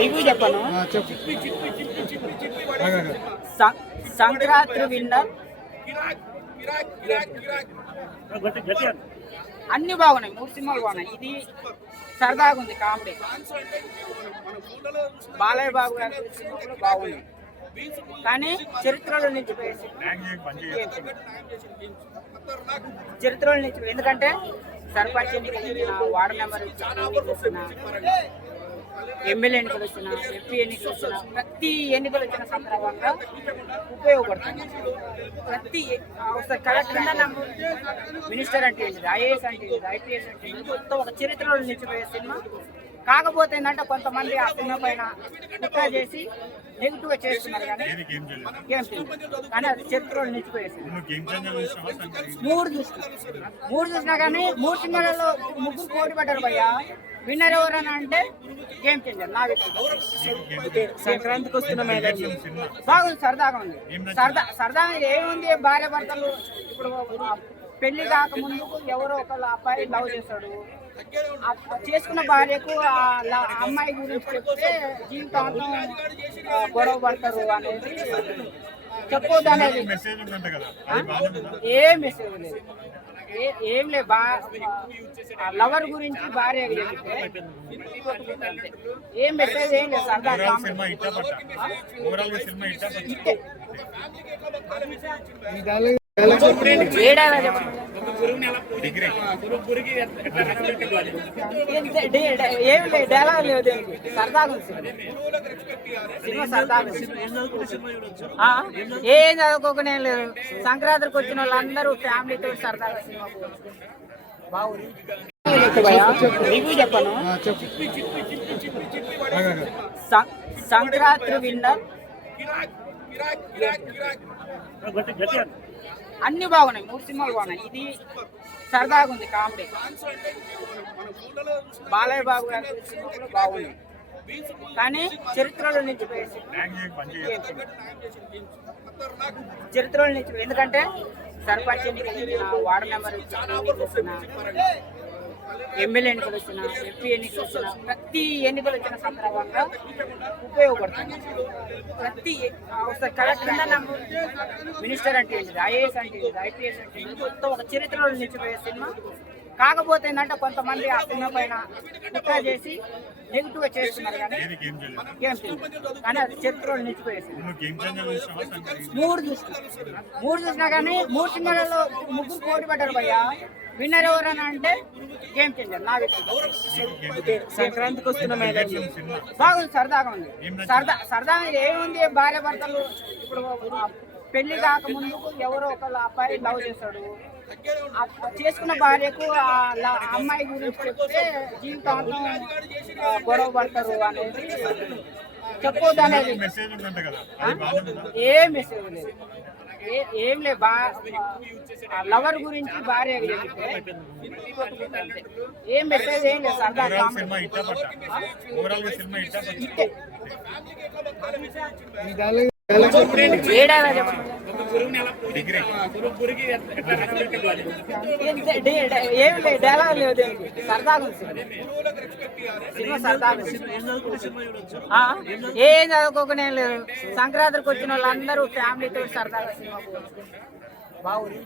Review చెప్పను. Sankranti winner అన్ని బాగున్నాయి, 3 సినిమాలు బాగున్నాయి. ఇది సరదాగా ఉంది, కామెడీ. బాలయ్య బాబు గారి సినిమాలు బాగుంది, కానీ చరిత్రలో నుంచి ఎందుకంటే సర్పంచ్ ఎన్నికలు వచ్చిన, వార్డు మెంబర్ వచ్చిన, ఎమ్మెల్యే ఎన్నికలు వచ్చిన, ఎంపీ ఎన్నికలు వచ్చిన, ప్రతి ఎన్నికలు వచ్చిన సందర్భంగా ఉపయోగపడుతుంది. ప్రతి కలెక్టర్ మినిస్టర్ అంటే ఏంటిది, ఐఏఎస్ అంటే ఏంటిది, ఐపీఎస్ అంటే ఏంటిది, మొత్తం ఒక చరిత్రలో నిలిచిపోయే సినిమా. కాకపోతే ఏంటంటే కొంతమంది ఆ సినిమా పైన కుట్ర చేసి నెగిటివ్గా చేస్తున్నారు, కానీ కానీ అది చరిత్రలో నిలిచిపోయే సినిమా. 3 చూసినా కానీ 3 సినిమాలలో 3 పోటీ పడ్డారు భయ్యా. విన్నర్ ఎవరని అంటే గేమ్ చేంజర్ నా వ్యక్తి. సంక్రాంతికి వస్తున్న బాగుంది, సరదాగా ఉంది. సరదాగా ఏముంది, భార్య భర్తలు ఇప్పుడు పెళ్లి కాకముందు ఎవరో ఒకళ్ళ అబ్బాయి లవ్ చేస్తాడు, చేసుకున్న భార్యకు అమ్మాయి గురించి చెప్తే జీవితాంతం గొడవ పడతారు అనేది చెప్పొద్దు అనేది. ఏ మెసేజ్ లేదు, ఏం లేదు. లవర్ గురించి భార్య ఏం మెసేజ్ ఏం లేదు. సరదా ఏం లేదు, డైలాగ్ లేదు, సరదాగా ఉంది సినిమా. సరదాగా ఏం చదువుకోకనే లేదు. సంక్రాంతికి వచ్చిన వాళ్ళందరూ ఫ్యామిలీతో సరదాగా సినిమా బాగుంది. రివ్యూ చెప్పను. సంక్రాంతి విన్నర్ అన్ని బాగున్నాయి, 3 సినిమాలు బాగున్నాయి. ఇది సరదాగా ఉంది, కామెడీ. బాలయ్య బాబు గారి సినిమాలు బాగుంది, కానీ చరిత్రలో నుంచి ఎందుకంటే సర్పంచ్ ఎన్నికలు వచ్చిన, వార్డు మెంబర్ వచ్చిన, ఎమ్మెల్యే ఎన్నికలు వచ్చిన, ఎంపీ ఎన్నికలు వచ్చిన, ప్రతి ఎన్నికలు వచ్చిన సందర్భంగా ఉపయోగపడుతుంది. ప్రతి కలెక్టర్ మినిస్టర్ అంటే ఏంటిది, ఐఏఎస్ అంటే ఏంటిది, ఐపీఎస్ అంటే ఏంటిది, మొత్తం ఒక చరిత్రలో నిలిచిపోయే సినిమా. కాకపోతే ఏంటంటే కొంతమంది ఆ సినిమా పైన కుట్ర చేసి నెగిటివ్గా చేస్తున్నారు, కానీ కానీ అది చరిత్రలో నిలిచిపోయే సినిమా. 3 చూసినా కానీ 3 సినిమాలలో 3 పోటీ పడ్డారు భయ్యా. విన్నర్ ఎవరని అంటే గేమ్ చేంజర్ నా వ్యక్తి. సంక్రాంతికి వస్తున్న బాగుంది, సరదాగా ఉంది. సరదాగా ఏముంది, భార్య భర్తలు ఇప్పుడు పెళ్లి కాకముందు ఎవరో ఒకళ్ళ అబ్బాయి లవ్ చేస్తాడు, చేసుకున్న భార్యకు అమ్మాయి గురించి చెప్తే జీవితాంతం గొడవ పడతారు అనేది చెప్పొద్దు అనేది. ఏ మెసేజ్ లేదు, ఏం లేదు. లవర్ గురించి భార్య ఏం మెసేజ్ ఏం లేదు. సరదా ఏం లేదు, డైలాగ్ లేదు, సరదాగా ఉంది సినిమా. సరదాగా ఏం చదువుకోకనే లేదు. సంక్రాంతికి వచ్చిన వాళ్ళందరూ ఫ్యామిలీతో సరదాగా సినిమా బాగుంది.